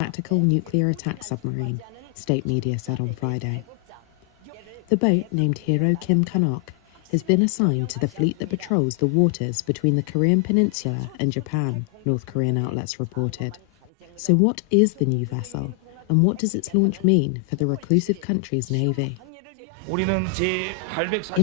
tactical nuclear attack submarine, state media said on Friday. The boat, named Hero Kim Kun Ok, has been assigned to the fleet that patrols the waters between the Korean peninsula and Japan, North Korean outlets reported. So what is the new vessel, and what does its launch mean for the reclusive country's navy? In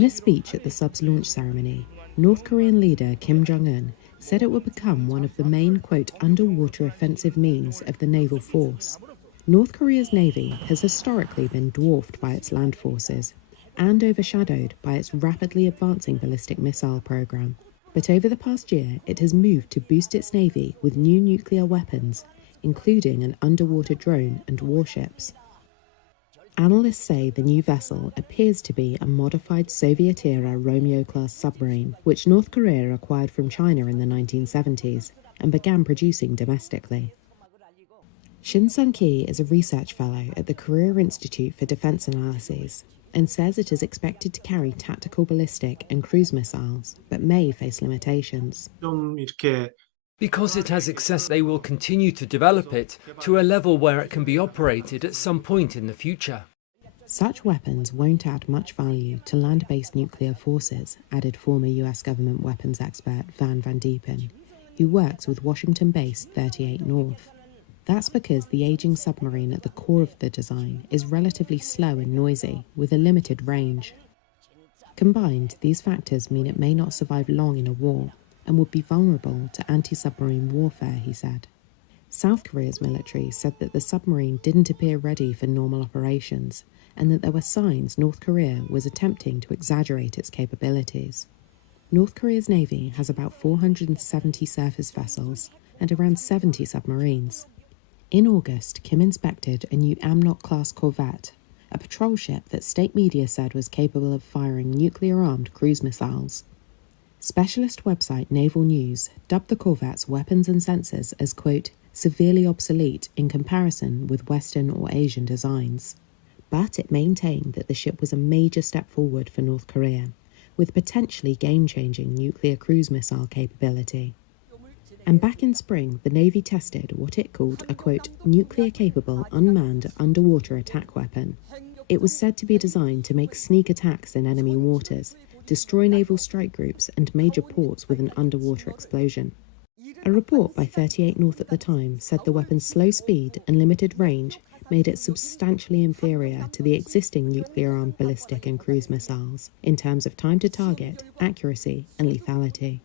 a speech at the sub's launch ceremony, North Korean leader Kim Jong Un said it would become one of the main, quote, underwater offensive means of the naval force. North Korea's navy has historically been dwarfed by its land forces and overshadowed by its rapidly advancing ballistic missile program. But over the past year, it has moved to boost its navy with new nuclear weapons, including an underwater drone and warships. Analysts say the new vessel appears to be a modified Soviet-era Romeo-class submarine, which North Korea acquired from China in the 1970s and began producing domestically. Shin Sung-ki is a research fellow at the Korea Institute for Defense Analyses and says it is expected to carry tactical ballistic and cruise missiles, but may face limitations. Because it has success, they will continue to develop it to a level where it can be operated at some point in the future. Such weapons won't add much value to land-based nuclear forces, added former US government weapons expert Van Diepen, who works with Washington-based 38 North. That's because the aging submarine at the core of the design is relatively slow and noisy, with a limited range. Combined, these factors mean it may not survive long in a war, and would be vulnerable to anti-submarine warfare, he said. South Korea's military said that the submarine didn't appear ready for normal operations, and that there were signs North Korea was attempting to exaggerate its capabilities. North Korea's navy has about 470 surface vessels and around 70 submarines. In August, Kim inspected a new Amnok-class corvette, a patrol ship that state media said was capable of firing nuclear-armed cruise missiles. Specialist website Naval News dubbed the corvette's weapons and sensors as, quote, severely obsolete in comparison with Western or Asian designs. But it maintained that the ship was a major step forward for North Korea, with potentially game-changing nuclear cruise missile capability. And back in spring, the Navy tested what it called a, quote, nuclear-capable unmanned underwater attack weapon. It was said to be designed to make sneak attacks in enemy waters, destroy naval strike groups and major ports with an underwater explosion. A report by 38 North at the time said the weapon's slow speed and limited range made it substantially inferior to the existing nuclear-armed ballistic and cruise missiles in terms of time to target, accuracy and lethality.